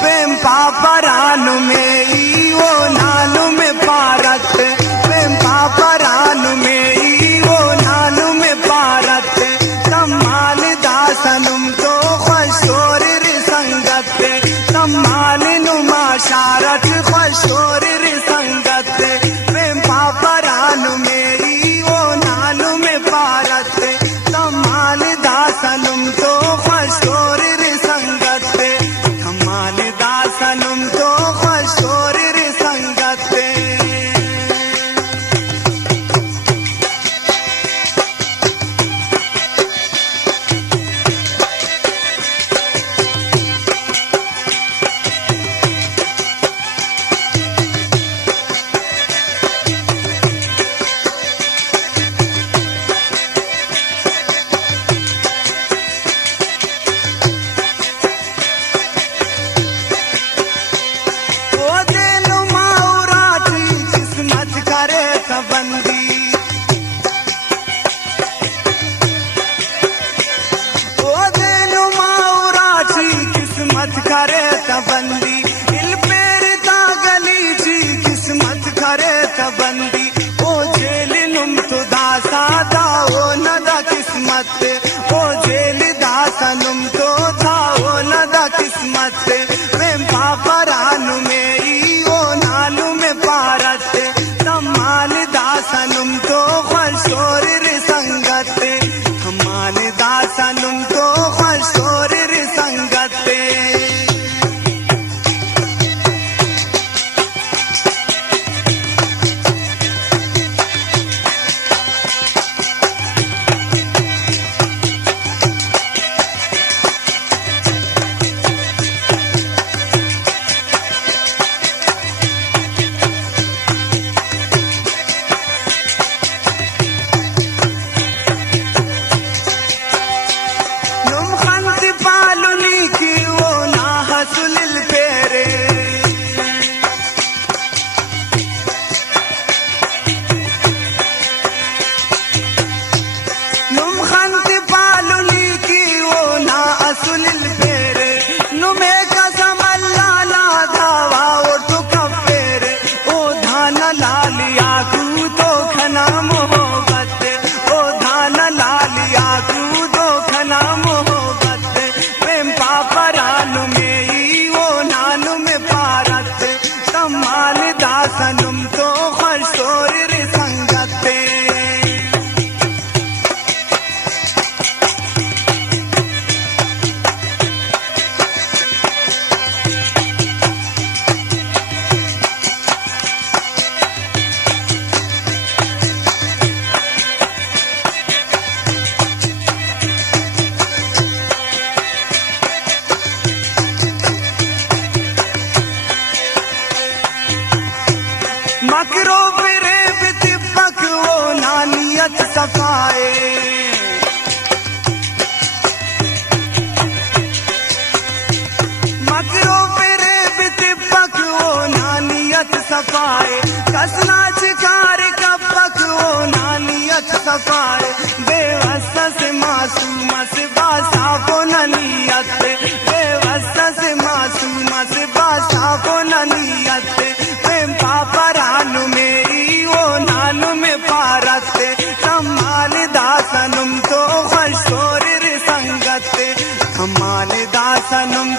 प्रेम पापरानु में वो नानु में पारत प्रेम पापरानु में वो नानु में पारत तम्माल दासनुम तो खुशोर संगत तम्माल नुमा शारत खुशोर संगत प्रेम पापरानु में वो नानु में पारत तम्माल दासनुम तो खुशोर संगत तम्माल दासनुम तो खुशोर संगत। करे तबंदी इल पेर गली जी किस्मत करे तबंदी ओ जेल नुम तो दासा दाओ नदा किस्मत ओ जेल दासा नुम तो दाओ नदा किस्मत प्रेम पापरानु में ओ नानु में पारत तम्माल दासा नुम तो खुशोर संगत तम्माल दासा नुम तो खुशोर संगत। दासनुम तो खुशोर संगत। मकरो फिरे बितिपक वो नानियत सफाए मकरो फिरे बितिपक वो नानियत सफाए कसना शिकार कपक वो नानियत सफाए बेवस्ता से मासूम से बासाफो ननियत बेवस्ता से मासूम से बासाफो ननियत प्रेम पापरानु में वो नानु में पारत तम्माल दासनुम तो खुशोर संगत तम्माल दासनुम